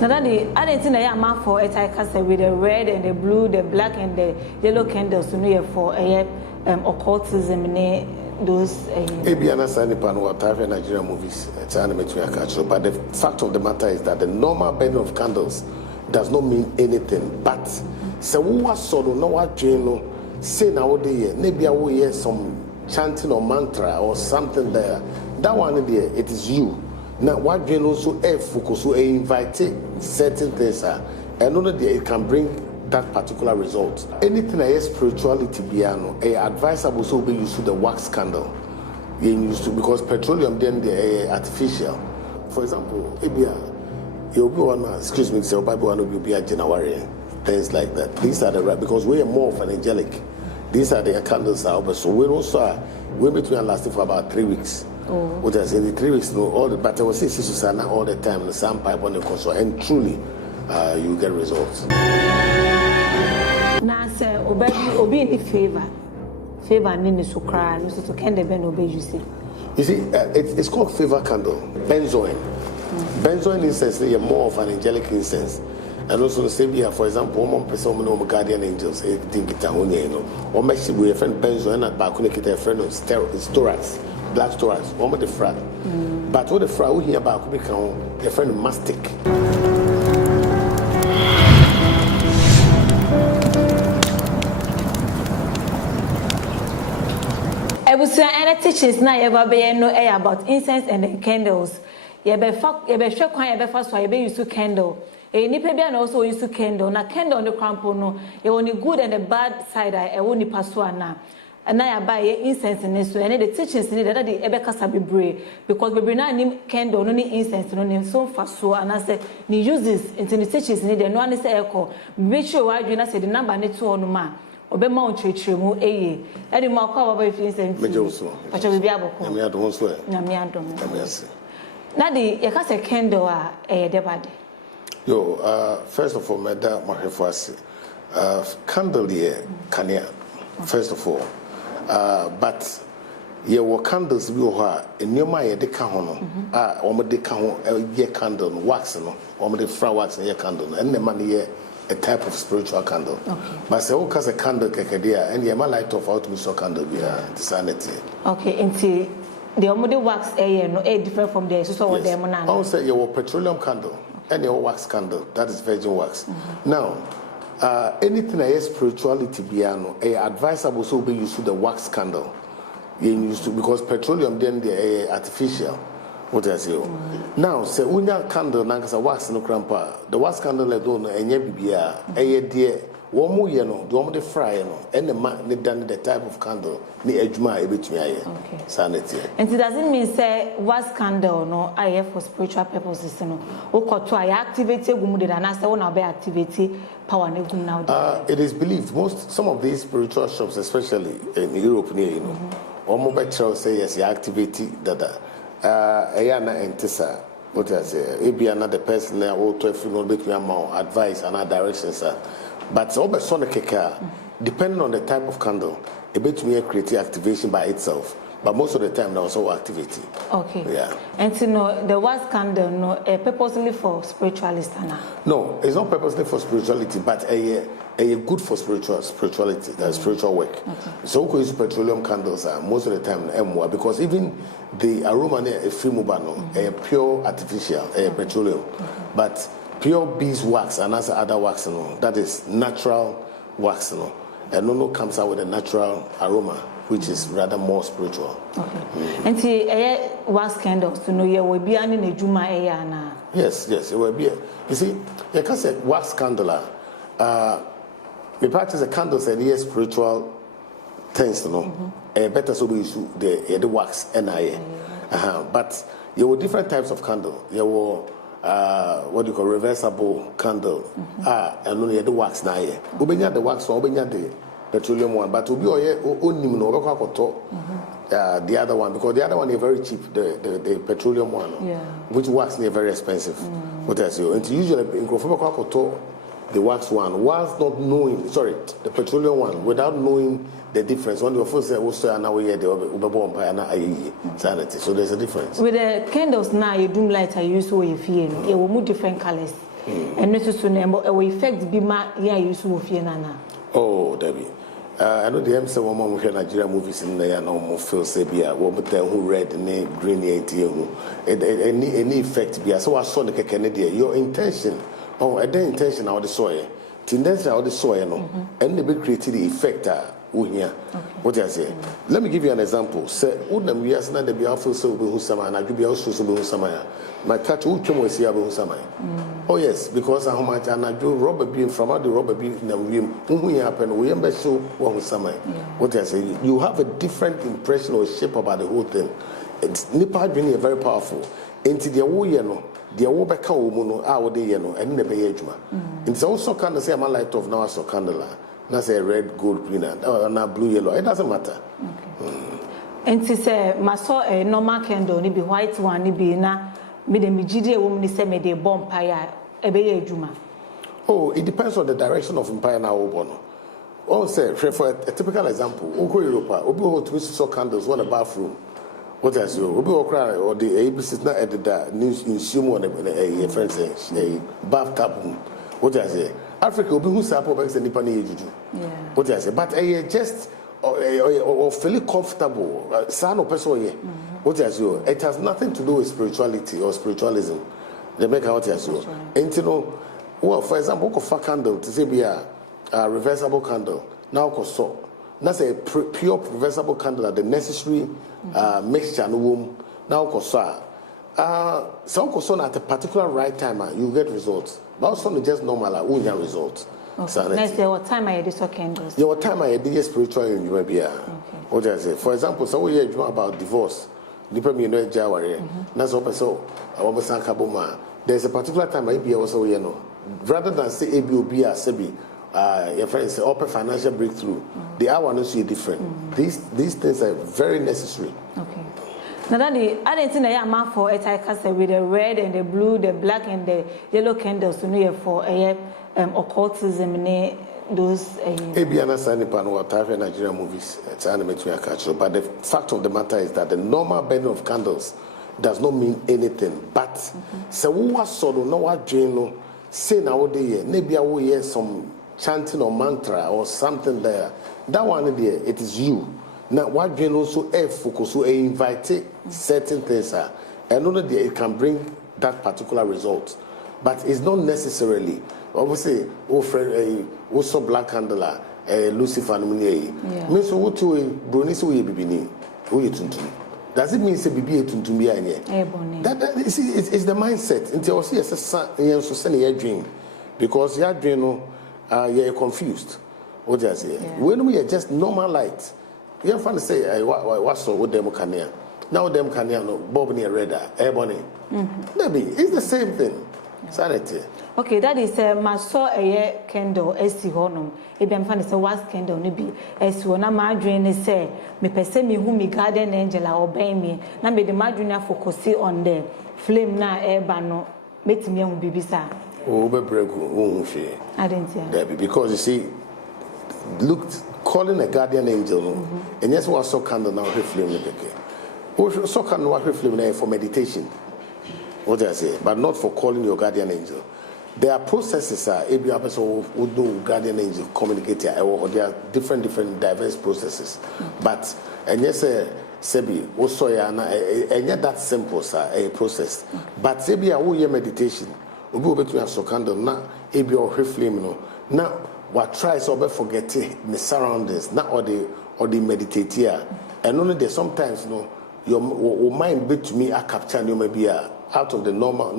Now that I didn't think I am for a type with the red and the blue, the black and the yellow candles to know for occultism those. Maybe understand the panel of Nigerian movies. It's animated culture, but the fact of the matter is that the normal burning of candles does not mean anything. But so what sort of no what you know say nowadays? Maybe I will hear some chanting or mantra or something there. That one there, it is you. Now, what you know, so focus, so invite certain things, and only there it can bring that particular result. Anything I spirituality piano, advisable so be used to the wax candle. You used to because petroleum then the artificial. For example, you'll be one, excuse me, so Bible one will be a January, things like that. These are the right because we are more of an angelic. These are the candles out, so we also we're between lasting for about 3 weeks. What I say, the 3 weeks, no, all the but I was saying Susana all the time, the same pipe on the console, and truly, you get results. Now, sir, obey in favor, nini sukra, no so can the ben obey you see. You see, it's called favor candle, benzoin. Benzoin incense is more of an angelic incense. And also the same here, for example, one person of guardian angels, think it or maybe we a friend benzoin at back when a friend of storax. Black storax, one with the frat. But what the frat we hear about could become a friend of mastic. I would say any teachings now ever be no air about incense and the candles. You be shock when you be first why you be used to candle. Nipa be also used to candle. Na candle on the crampo no. You only good and the bad side. I only pass one now. And I buy incense in this way. And the teachings need that the ebekasa be brave because we bring na candle no ni incense no ni so fast so and I say ni use this into the teachings need no one say echo. Make sure why you na say the number need to on ma. Obema on church mu eye. Edi ma kwa baba Efie Nsem. Meje so. Pacha bibi aboko. Na me adon so e. Na me adon. Na me ase. Na di ye ka say candle a de bade. Yo, first of all, me da mahefo ase. Candle here kania. First of all. But ye were candles bi ho a enema ye de ka ho no o de ka ho ye candle wax no o de fra wax ye candle and the man ye a type of spiritual candle. Okay. But say o ka say candle kekedia and ye ma light off out me so candle bi sanity. Okay, into the omode wax no different from the so what them na. I say ye were petroleum candle and your wax candle that is virgin wax. Now anything I spirituality piano, advisable so be used to the wax candle. You used to because petroleum then the artificial. What I say. Now say unya candle nankasa wax no crampa. The wax candle le do no enye bibia. Dear one more year no, the one the fry no, and the man they done the type of candle ni ejuma ebetumi aye. Okay. Sanity. And it doesn't mean say wax candle no aye for spiritual purposes no. Okoto aye activate gumude na na say wona be activate power na gum now. It is believed some of these spiritual shops, especially in Europe near you know, almost better say yes, you activate that. Ayana entisa. What I say, it be another person there or to if you know make me more advice and directions. But over sonic depending on the type of candle, a bit me create activation by itself. But most of the time, there was also activity. Okay. Yeah. And to know the wax candle, no, purposely for spiritualist, no, it's not purposely for spirituality, but a good for spirituality, spiritual work. Okay. So we use petroleum candles most of the time because even the aroma is free mubano, pure artificial, petroleum, but pure beeswax and other wax, that is natural wax, and no comes out with a natural aroma, which is rather more spiritual. Okay. And see, wax candles to know you will be in a juma na. Yes, it will be. You see, you can say wax candle. We practice the candles and yes, spiritual things, better so we use the wax and but there were different types of candle. There were what do you call reversible candle. And only the wax na ye. Ubenya the wax or ubenya the petroleum one, but ubi onim no the other one because the other one is very cheap. The petroleum one, which wax is very expensive. What I say, and usually in the wax one, whilst not knowing, the petroleum one, without knowing the difference. When you first say, also now we the sanity. So there's a difference. With the candles now, you do light I use way you will move different colors. and this is to effect be ma ya use of nana. Oh, Debbie. I know the MC woman with Nigerian movies in there, no feel say be a woman who red and green any effect be. So I saw the Canadian. Your intention, a day intention out the soil, tendency out the soil, no, and they be created the effect. What I say? Let me give you an example. Say, Udam years na de be awful so be husama na be also so be husama. My cat who came with Sia be husama. Oh yes, because how much and do rubber beam from out the rubber beam na we happen we am so one husama. What I say? You have a different impression or shape about the whole thing. It's nipa being very powerful. Into the wo ye no, the wo beka wo mu no a wo de ye no, and ne be ye adwuma. It's also kind of say am light of now so candle. That's a red, gold, green, and blue, yellow. It doesn't matter. And to say, my saw a normal candle, be white one, be na, me the mijidi woman say me the bomb pie, a be juma. Oh, it depends on the direction of empire now. Oh, say, for a typical example, Oko Europa, Obi to saw candles, one a bathroom. What else? Obi cry or the ABC is not at the news in sumo a friend says, a bathtub. What I say? Africa will be who support and Nippon juju. What I say, but just or fairly comfortable, son or person. What I say, it has nothing to do with spirituality or spiritualism. They make out as well. And you know, well, for example, a candle to say be a reversible candle. Now, so that's a pure reversible candle at the necessary mixture in the womb. Now, so at a particular right time, you get results. But also just normal, we get results. Next day, what time I did so candles? Yeah, what time I did spiritual you may be. What I say, for example, so we hear about divorce. Depending on your Jawari, that's open. So I want to say, Kabuma. There's a particular time I be also rather than say ABOB or SEBI, your friends say open financial breakthrough. The hour is different. These things are very necessary. Okay. Now that I didn't think I am for a type with the red and the blue, the black and the yellow candles to know for occultism and those. Ebiana Sanipan or Tafe Nigerian movies, it's animated culture. But the fact of the matter is that the normal burning of candles does not mean anything. But so who was so no what dream say nowadays, maybe I will hear some chanting or mantra or something there. That one there, it is you. Now, what you also focus to invite certain things, and only it can bring that particular result, but it's not necessarily. Obviously, also black candle, Lucifer, means so what you Brunisi we bibini, who you tuntum. Does it mean say bibi tuntum be anye? That it's the mindset. Until you see a send a dream, because your dream, you're confused. What do I say? When we are just normal light. You have to say, what's so with them can now them can no Bob near redder, ebony. Maybe it's the same thing. Sanity. Okay, that is my saw a candle, S. Honum. If I'm funny, so what's candle, maybe as one of my dream say, me perceive me whom me garden angel obey me. Now be the madrina focus on the flame na ebano, make me on Bibisa. Oh, be break, I didn't say because you see, looked. Calling a guardian angel, and yes, what so candle now flame so candle flame for meditation. What I say, but not for calling your guardian angel. There are processes, if you have person who do guardian angel communicate, or there are different diverse processes. But and yes, Sebi also and yet that simple, a process. But Sebi a meditation, we go between so candle now, if you are flame now. What tries to forget the surroundings, not or the meditate here, and only there sometimes your mind bit to me a capture you may be out of the normal.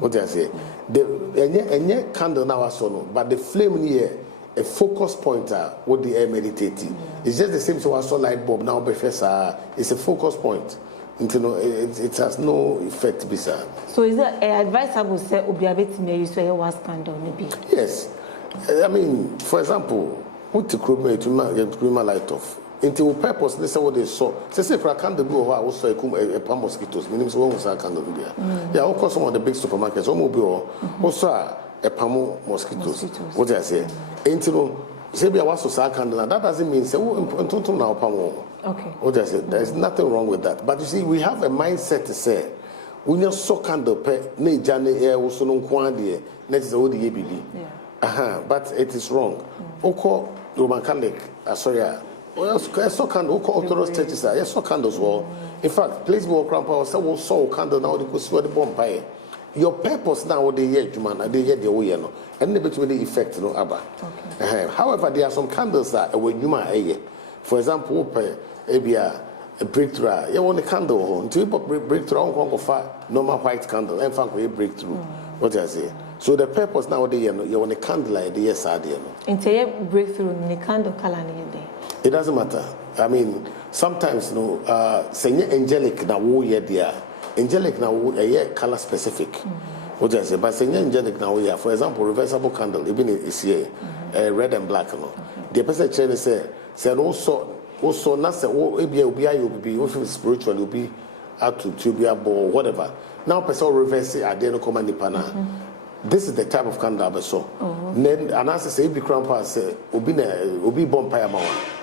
What I say, and yet candle now so but the flame here a focus pointer what the air meditating. It's just the same so I saw light bulb now professor it's a focus point. It has no effect beside. So is that advisable say obiabeti me use a was candle maybe? Yes. I mean, for example, what to create to my light off. Into purpose, they say what they saw. Say for a candle blue, I also a palm mosquitoes. Meaning, one was a candle beer. Yeah, of course, some of the big supermarkets, also a palm mosquitoes. What I say, into say I was a candle. That doesn't mean say now palm. Okay. What I say, there is nothing wrong with that. But you see, we have a mindset to say, when you so candle pe na jane air wo so no nko ade na tse wo de ye bibi but it is wrong oko Roman Catholic sorry so candle oko Orthodox churches yes so candles well in fact please go grandpa say wo so candle now dey go see the bomb pie your purpose now dey hear juma na dey hear the way no and the between the effect no aba however there are some candles that when juma for example a breakthrough you want a candle until breakthrough on go for normal white candle and find a breakthrough what I say so the purpose now dey you want a candle like the yes idea no until breakthrough the candle color day it doesn't matter I mean sometimes say angelic na wo here there angelic now a color specific what I say but say angelic now here for example reversible candle even is here red and black no the person trainer say also na say obi you be spiritual you be out to be abo whatever now person reverse ade no come nipa na this is the type of candle I saw then and as say be grandpa say obi bonfire ma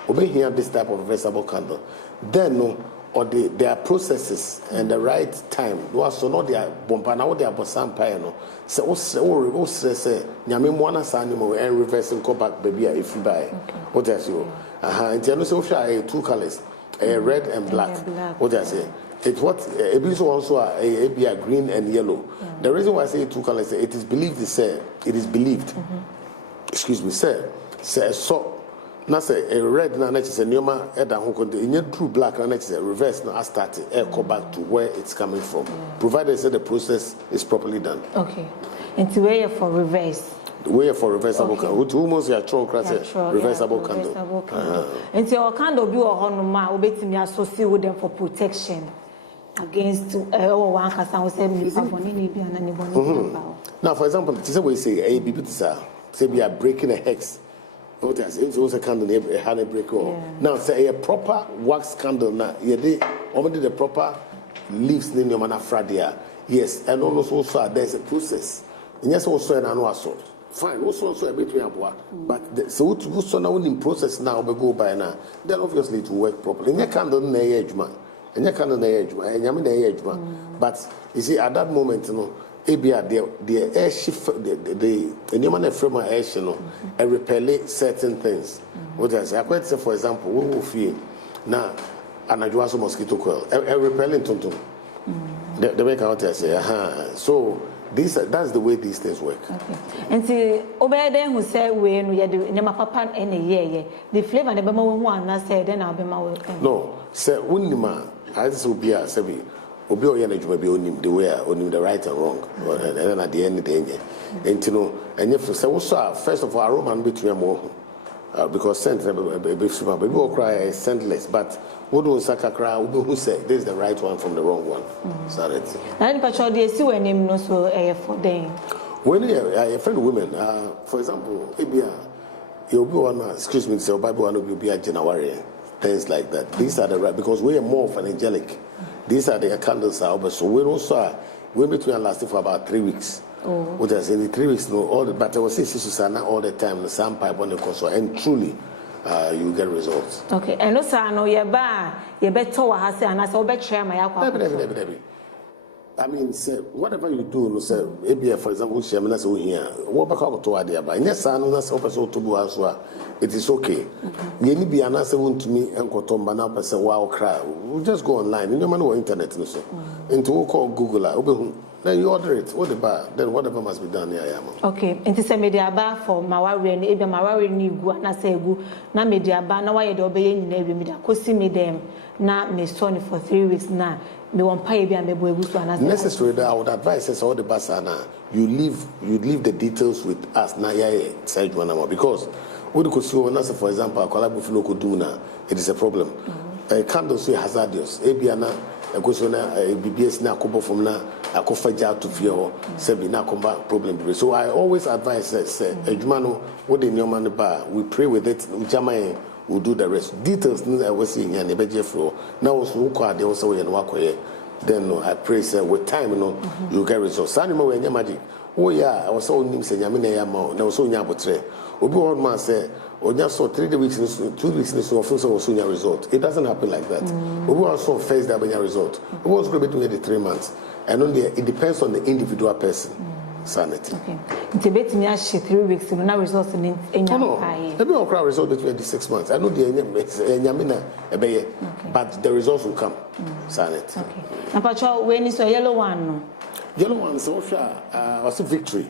obi here this type of reversible candle then no or there are processes and the right time so no they are bompa na they are bosan pie no say o say nyame mo na sa mo and reversing go back baby if you buy what I say and you know so two colors red and black what I say it what a bit also a green and yellow the reason why I say two colors it is believed excuse me say so na say a red na next say nyoma e da ho ko in true black na next say reverse na start go back to where it's coming from provided say the process is properly done okay into way for reverse reversible candle which almost your true class reversible candle into your candle be or no ma obetimi associate with them for protection against one kasa we say me boni ni bia na ni boni now for example say we say a bibi say we are breaking a hex what else it's also a candle a hand break now say a proper wax candle na you dey already the proper leaves in your mana fradia yes and also there's a process yes also an annual sort fine also a bit but so to so now in process now we go by now then obviously to work properly in your candle na ejuma and your candle na ejuma and yami na ejuma but you see at that moment the air shift the human frame air and repel certain things what I say I quite say for example we will feel now anajuaso mosquito coil repelling tonton the make out say so that's the way these things work okay and see obey who say we no ye the nema papa any the flavor the bema hu ana say then na bema no say unima I just will be a say obi o ye na djuma bi onim the way onim the right and wrong and then at the end of the day and you know and if say also first of all roman between more because scent baby will cry scentless but what do saka cry who say this is the right one from the wrong one sorry and patrol dey see when him no so for them when a friend women for example ebia you be one excuse me say bible one will be a January things like that these are the right because we are more of an angelic these are the candles are so we also we between lasting for about 3 weeks what I say in 3 weeks no all the but I was say Susana all the time the same pipe on the console and truly you get results okay and also no you better wa ha say and say obe share my yakwa I mean say whatever you do no say maybe for example share me na say we here what back to ade aba yes anu na say person to bu aso it is okay ye ni bia na say want me enkotomba na person wa cry we just go online you know man on internet no so into we call Google obehu then you order it what the bar then whatever must be done here okay into say media bar for mawari ni ebia mawari ni gu na say gu na media bar na wa ye de obeye nyina ebi media kosi me dem na me store for 3 weeks na me won pay bia me boebu so na necessary that I would advise us all the basana you leave the details with us na ya side one because what could see one for example akwala bufulo ko do na it is a problem candles are hazardous ebia na because na BBS na akobo from na akofaja to fear say be na komba problem so I always advise say adwuma no what the new man ba we pray with it ujama will do the rest details I was seeing and beje flow now also kwa dey also we no akoye then no I pray say with time no you get results animo we magic oh yeah, I was so nim say nyame na ya ma na so nya abotre obi one man say onya so 3 weeks 2 weeks so often so nya result. It doesn't happen like that. Obi one so first that benya result. Obi was going to be 3 months, and only it depends on the individual person. Sanity. Okay. It's a bit me 3 weeks so no results in no. Maybe on crowd result between 6 months. I know the nyamina ebeye, but the results will come. Sanity. Okay. Na pacho when is a yellow one no. Yellow one so was a victory.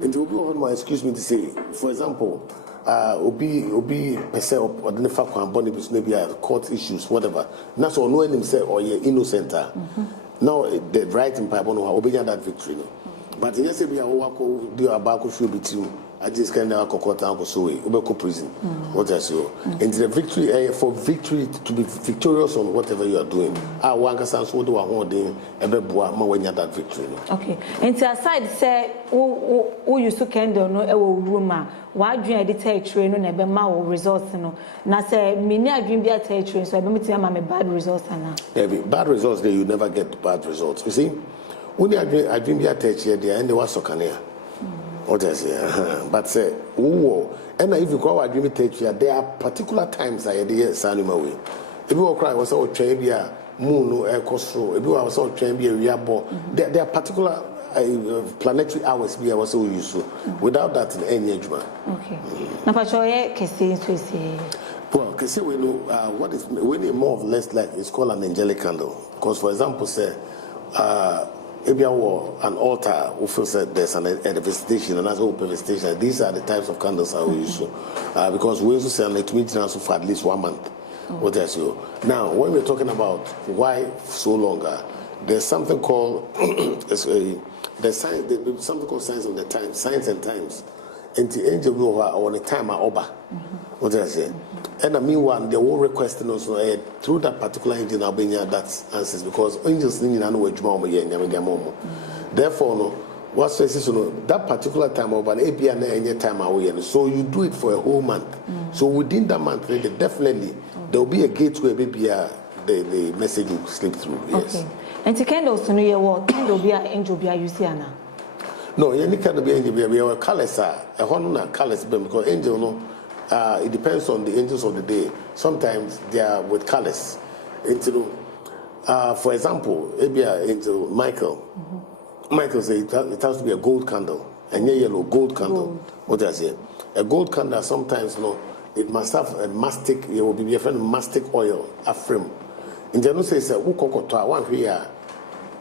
And to be on my excuse me to say, for example, obi pese or the fact one body maybe court issues, whatever. Now so no him say or you're innocent. Now the right in Bible no obi that victory. But yes, if you are do about should be true. I just kind of so prison. What I say, and the victory for victory to be victorious on whatever you are doing. I want to say so do a holding when you that victory. Okay, and aside say who used to candle no room why dream edit train no ebe ma results no na say many dream be train so ebe me ma bad results na. Bad results there you never get bad results. You see, when I dream be here there and they was so canea. What I say, but say, oh, and if you go out dream take here, there are particular times I hear Sanima way. If you cry was all trabia, moon or air coastro, if you was all trabia, there are particular planetary hours we are also used to. Without that, in any judgment. Okay. Now, but you say, well, because we know what is when more or less like it's called an angelic candle. Because, for example, say, if you are an altar, who feels that there's a visitation and as a visitation, these are the types of candles I will use. Because we used to say it means for at least 1 month. What else you? Now, when we're talking about why so longer, there's something called there's something called signs of the times, signs and times. And the angel will on the time are over. What I say? And meanwhile, they will request also through that particular angel now being that answers because angels need to know which moment. Therefore, no, what says that particular time over an any time away. So you do it for a whole month. So within that month, definitely there will be a gateway, maybe the message will slip through. Yes. Okay. And the candles to know your work, candle be an angel be a Luciana. No, any kind of be angel be a colors are a honor colors because angel no. It depends on the angels of the day. Sometimes they are with colors. For example, maybe angel Michael. Michael says it has to be a gold candle, a yellow gold candle. What I say? A gold candle sometimes it must have a mastic. It will be a friend mastic oil, a frame. In general, says who cocoa one here.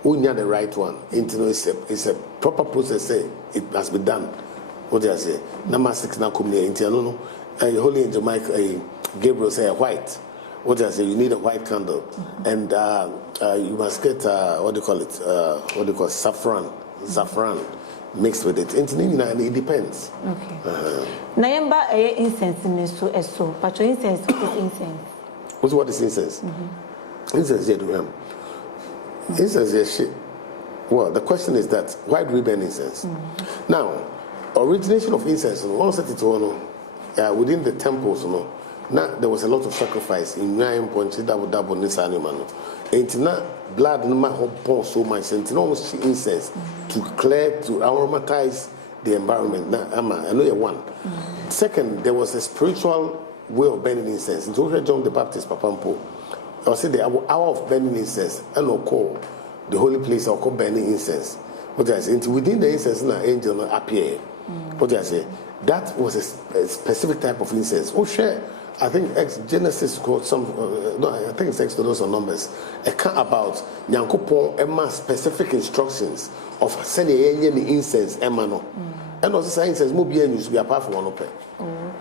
Who near the right one? It's a proper process. It must be done. What I say? Number 6 now come near into Holy Angel Michael, Gabriel say white. What I say? You need a white candle, and you must get what do you call it? Saffron mixed with it. And it depends. Okay. Nayamba incense so but incense is incense. What is incense? Incense Incense is shit. Well, the question is that why do we burn incense? Now, origination of incense, within the temples, there was a lot of sacrifice in 9.3 double this animal. And now blood no matter so much, and almost incense to clear, to aromatize the environment. Now, I know you one. Second, there was a spiritual way of burning incense. It's also John the Baptist, Papampo. I say the hour of burning incense, and I'll call the holy place, I'll call burning incense. What I say, within the incense, an angel appear. What I say, that was a specific type of incense. Oh, share. I think Genesis quote some. No, I think it's Exodus or Numbers. Account about Nyankopon Emma specific instructions of sending any incense Emma and also science says more being used to be apart from one open.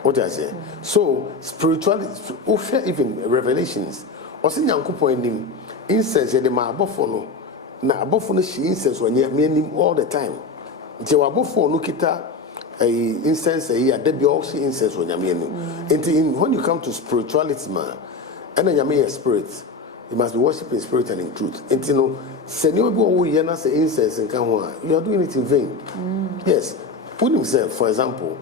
What I say. So spirituality, even revelations. Also Nyankopon incense the ma abofono na abofono she incense when you all the time. Je abofono kita incense here, there be also incense when you're when you come to spirituality, man, and then you're a spirit, you must be worshiping spirit and in truth. And you know, say incense and you are doing it in vain. Yes, put himself, for example,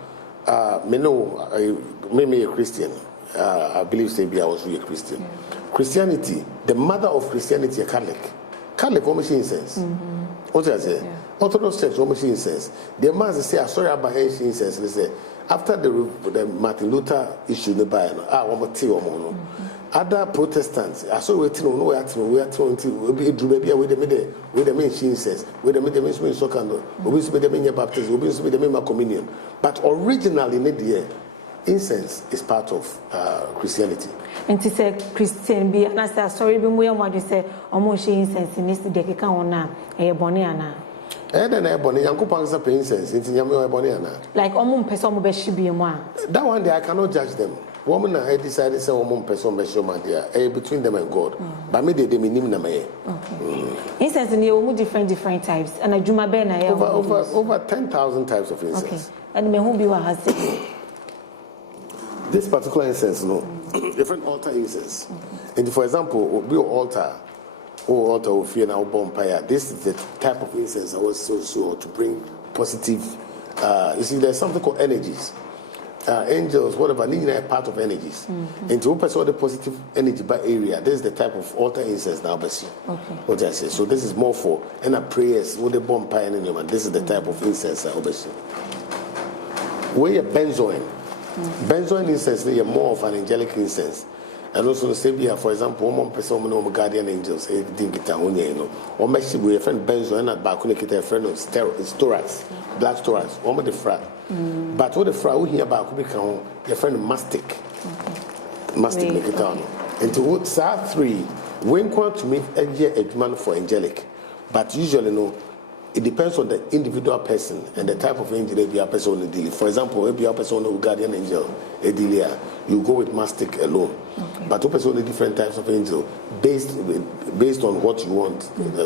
maybe a Christian. I believe maybe I was really a Christian. Christianity, the mother of Christianity, a Catholic. Catholic almost incense. What I say? Orthodox Church, almost incense. The man say, sorry about incense. They say, after the Martin Luther issue, the buy, one more tea or more. Other Protestants, I saw waiting on we are to be maybe with the main incense, with the main so candle, we be the main baptism, we be the main communion. But originally, in the incense is part of Christianity. And to say Christian be and I say sorry be more what you say almost incense in this day can on a boniana. And then a bonny uncle pangs up incense into Yamu boniana. Like almost person be she be one. That one day I cannot judge them. Woman I decided to say one person be show my dear between them and God. But me they mean na me. Incense in you different types and a Juma Ben over 10,000 types of incense. Okay. And me who be what has this particular incense, different altar incense. And for example, be altar will fear now bonfire. This is the type of incense I was so to bring positive. You see, there's something called energies, angels, whatever. Need a part of energies. And to open all the positive energy by area, this is the type of altar incense now. Okay. What I say. So this is more for prayers with the bonfire in your man. This is the type of incense I obviously. Where you benzoin. Benzoin incense is more of an angelic incense. And also, say, for example, one person of guardian angels, a digital, or maybe we friend benzoin at Bakunik, a friend of storax, black storax, or the frat. But what the frat we hear about could become your friend mastic. Mastic make it down. And to what SAR 3, when quite to meet a year a man for angelic. But usually, it depends on the individual person and the type of angel every person will deal. For example, every person who guardian angel, you go with mastic alone. Okay. But open so different types of angel based on what you want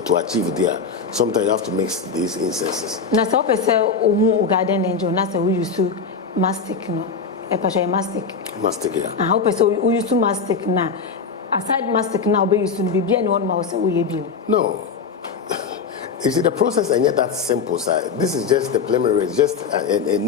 to achieve there. Sometimes you have to mix these incenses. Now, so open say guardian angel. Now, so we used to mastic, a passion mastic. Mastic, yeah. I hope so. We used to mastic now. Aside mastic now, we used to be one mouse. No. You see, the process ain't that simple, sir. This is just the preliminary, just a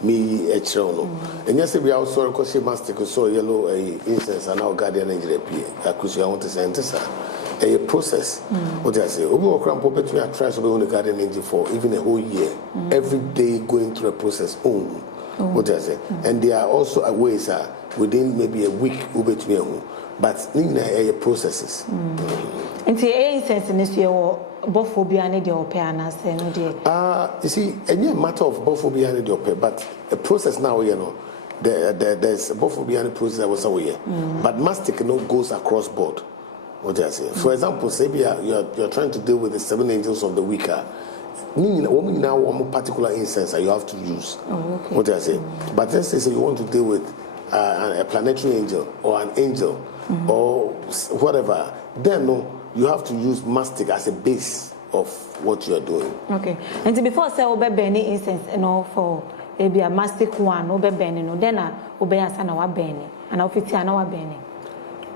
me a chrono. And yes, we also because she must take so yellow incense and our guardian angel appear. I want to say a process. What I say, we walk around between a try to be on the guardian angel for even a whole year, every day going through a process. What I say, and there are also ways within maybe a week between, but in processes. And the incense in this year. Bophobia need your piano, you see, any matter of bophobia need your pay, but a process now, there's a bophobia process that was away. But mastic goes across board. What I say. For example, say you're trying to deal with the 7 angels of the week. Now one particular incense you have to use. What I say. But let's say you want to deal with a planetary angel or an angel or whatever, then you have to use mastic as a base of what you are doing. Okay. And before say obe burning incense, for maybe a mastic one, obe burning, then obe asana wa burning, and ofiti ana wa burning.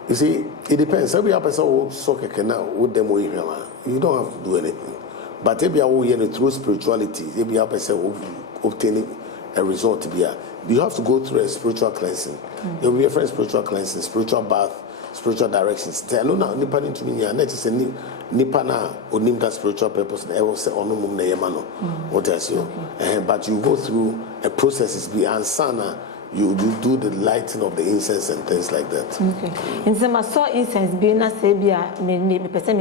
You see, it depends. Every person who soak now with them you don't have to do anything. But if you are through spirituality, if you are person obtaining a result to be you have to go through a spiritual cleansing. There will be a friend spiritual cleansing, spiritual bath, spiritual directions. Tell no now nipa into me here. Not just a nipa na onim that spiritual purpose. I will say onu mum na yemano. What else you? But you go through a process. Be ansana. You do the lighting of the incense and things like that. Okay. In some saw incense being a sabia, me person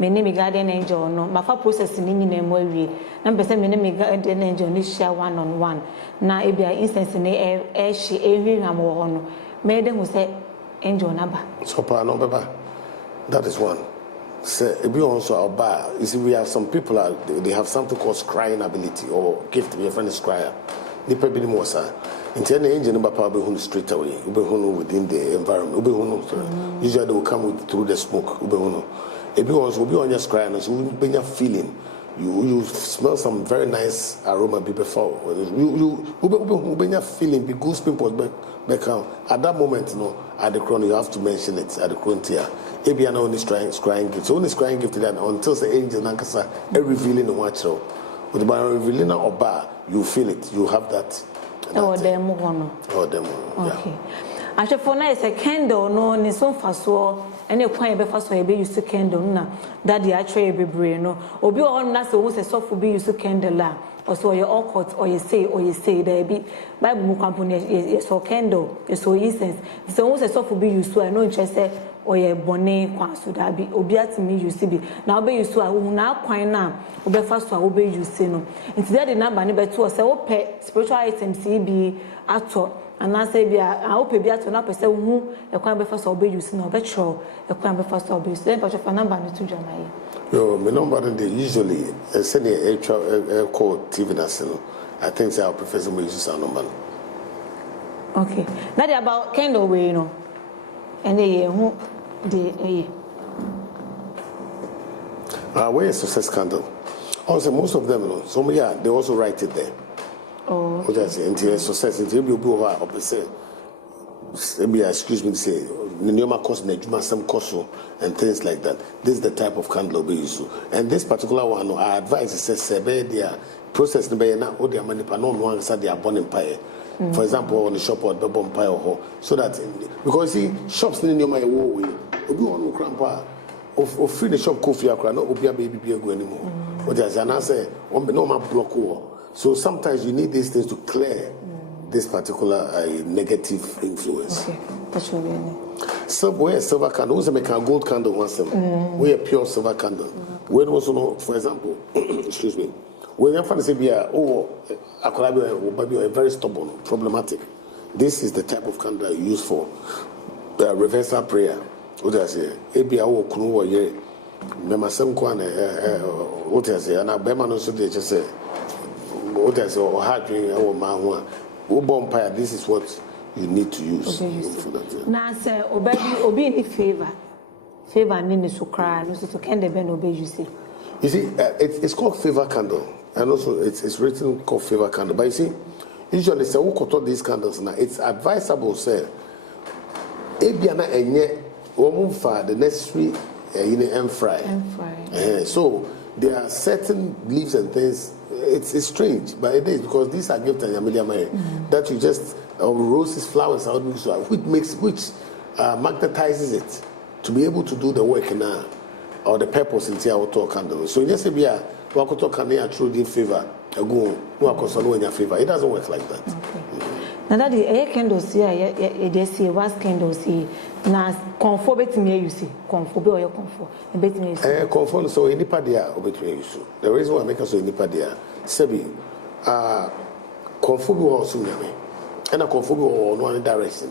me name guardian angel no. My for process in any more way. Na person me name guardian angel ni share one-on-one. Na ebia incense ni she every ram wo no. Me dem who say angel number. So pa no baba. That is one. Say be also about. You see, we have some people they have something called scrying ability or gift. We have friend scryer. Nipa bi ni mo sa. Until the angel number probably who straight away. Within the environment. Usually they will come through the smoke. If you also be on your screen, so when you're feeling, you smell some very nice aroma before. When you're feeling the goose pimples back at that moment, at the crown you have to mention it at the crown tier. If you are only scrying gift, so only scrying gift that until the angel nankasa every feeling no watch out. With the revealing or bar, you feel it. You have that. Oh, them one. Oh, them okay. Actually, for now, it's a candle. No, it's so fast. ene kwan ye be fa so ye be use candle na that the actually be brain no obi on na se wo se sofo be use candle la or so your occult or you say there be Bible mu company so candle so incense so wo se sofo be use so no interest or ye bone kwa so da bi obi atimi use bi na obe use a wo na kwan na obe fa so a obe use no nti that number ne beto say wo pe spiritual items bi ato ana say bi a wo pe bi ato na pe say wo e kwan be fa so obe use na obe tro e kwan be fa so obe use then pa for number ne to jama ye yo me number they usually send a call TV national I think say our professor will use our number okay now they about candle way you know and they who the where is success candle also most of them know some yeah they also write it there oh what I say until success until you go up say maybe excuse me to say Nyoma cost some cost and things like that. This is the type of candle we use. And this particular one, I advise is their process na their money no one said they are born in pie. For example, on the shop or the bomb pie or so that because see shops in Nyoma way obi one crampa of free the shop coffee akra no obi baby be go anymore. What I say one be no man block. So sometimes you need these things to clear this particular negative influence. Okay, that's really so we silver candle, we make a gold candle once we a pure silver candle. We also know, for example, excuse me, when you're to say be a very stubborn, problematic. This is the type of candle I use for reversal prayer. What I say, ebi awo kunu wo ye, me masem kwa na what I say, na be ma no so dey just say, what I say, o hard drink o ma ho a, wo bonfire. This is what you need to use. Now, sir, obey in favor in the sukra, no to can the ben obey you see. You see, it's called favor candle, and also it's written called favor candle. But you see, usually, say who cut these candles now, it's advisable, say, ebiana enye womunfa the necessary fry. So there are certain leaves and things. It's strange, but it is because these are gifts and that you just roses, flowers, which magnetizes it to be able to do the work now or the purpose in our talk candle. So just say be a talk candle through in favor, go no in your favor. It doesn't work like that. Okay. Now that the air candles here, they see was candles here. Now comfort bet me you see comfort or your comfort bet me. Comfort so any padia bet me you see. The reason why I make us so any padia. Sebi, comfort also me. And a comfort or no one direction.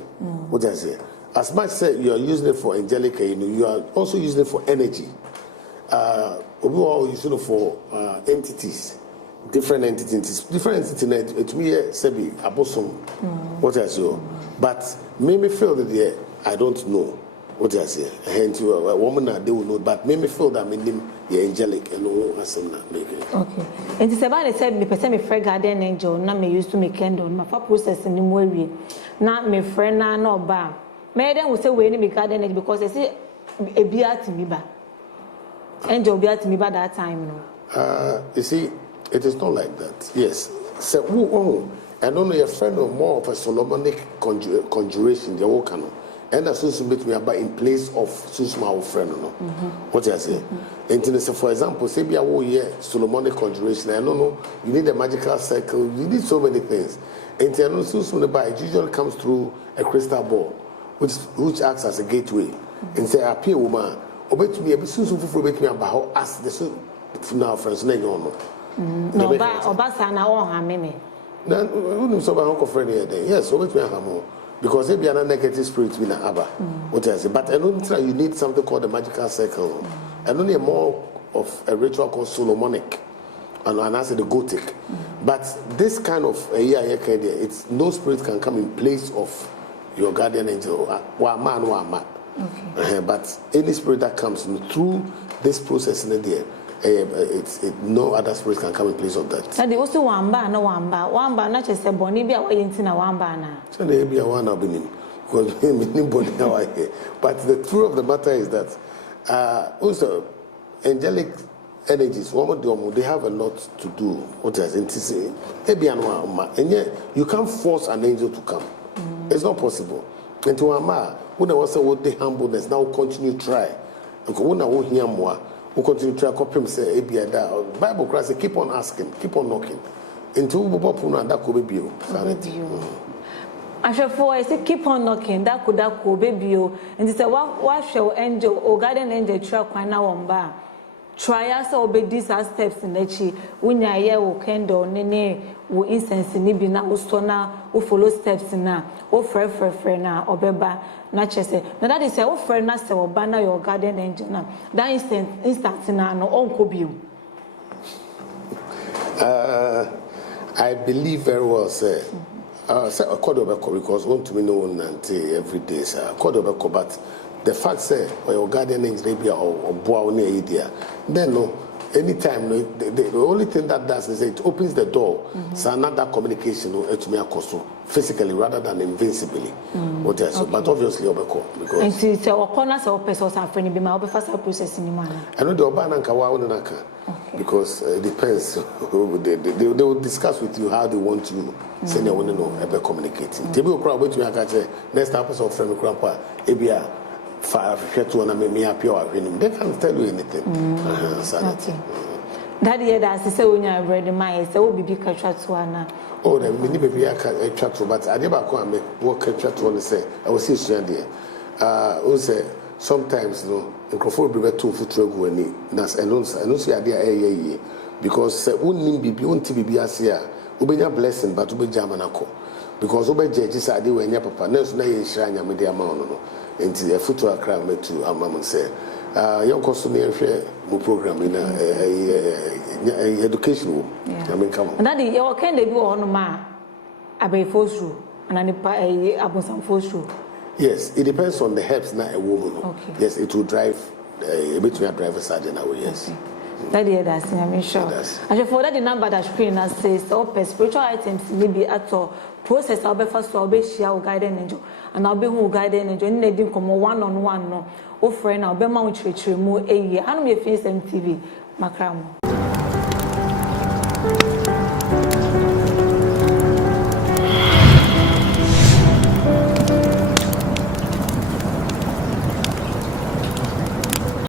What I say? As much as you are using it for angelic, you are also using it for energy. We are using it for entities, different entities. Different entities. It me sebi abosom. What I say? But make me feel that I don't know. What I say? Hence, a woman they will know. But make me feel that the angelic and all asem na make it. Okay. And it's about said me person me friend garden angel. Na me used to make candle. My for process in the way. Na me friend na no ba. Me then will say we need garden angel because they say a beer to me ba. Angel beer to me ba that time no. You see, it is not like that. Yes. So I don't know your friend or more of a Solomonic conjuration. The whole canon. And as soon as me about in place of Susma friend, no. What I say? And for example, say be a year Solomonic conjuration. I don't know. You need a magical circle. You need so many things. And it usually comes through a crystal ball, which acts as a gateway. And say appear woman, obey to me. Soon obey me about how ask the now friends. No. No, Obasana or Hamime. Then wouldn't so my friend here. Yes, obey me a because if you are a negative spirit, we are Abba. What I say, but I don't think you need something called the magical circle. I don't need more of a ritual called Solomonic, and I say the Gothic. But this kind of it's no spirit can come in place of your guardian angel. Okay. But any spirit that comes through this process in the no other spirit can come in place of that. So they also wamba not just a boni be away into na wamba na. So they be a one of them because anybody now I hear. But the truth of the matter is that also angelic energies, they have a lot to do. What is it? And yet you can't force an angel to come. It's not possible. Into ama, when I was with the humbleness, now continue try. And when I will hear more, we continue to copy him say, Bible Christ, keep on asking, keep on knocking. Until we and that could be you. I say keep on knocking, that could be you. And it's a what shall angel or guardian angel track now on bar. Try us obey these steps in the chi. When ya hear o candle, nene, o incense, nibi na, o stona, o follow steps na, o free na, o beba, na chese. Now that is a o free na se o banner your guardian angel na. That instant na no uncle you. I believe very well, sir. Say a Kodobeko because want to be known until every day, sir. Kodobeko, but the fact say or your guardian angel maybe or boa near idea. Then no, anytime no, the only thing that does is it opens the door. So another communication no to me akoso physically rather than invincibly. What else? But obviously obeko because. And see, so corners of persons are friendly. Be my first process in the man. I know the obana kawa naka. Because it depends. They will discuss with you how they want you. Say they want to know about communicating. Table crowd wait to me next episode of Friend Grandpa. Ebia fire to and me happy or they can't tell you anything. That year that I say when you read my say will be catch to ana. Oh, the many baby I can chat to, but I never come make what catch to one say. I was see there. Also sometimes no microphone be too for go any. That's and don't see idea because say unnim bibi unti bibi asia ubenya blessing but ube jamanako because ube judges ade when your papa na so na ye shranya me dia ma no enti the foot akra me to amam say your cost me hwe mo program in education I mean come on that your can dey be on ma abai fosru and ani abonsam fosru. Yes, it depends on the herbs na a woman. Okay. Yes, it will drive a bit to drive a sergeant away. Yes. Okay. That is that's I'm sure. I should forward the number that screen that says all spiritual items maybe at all process I'll be first I'll be share guiding angel and I'll be who guiding angel and they didn't come one-on-one no. Oh friend I'll be mount church mu I know me Efie Nsem TV makramo.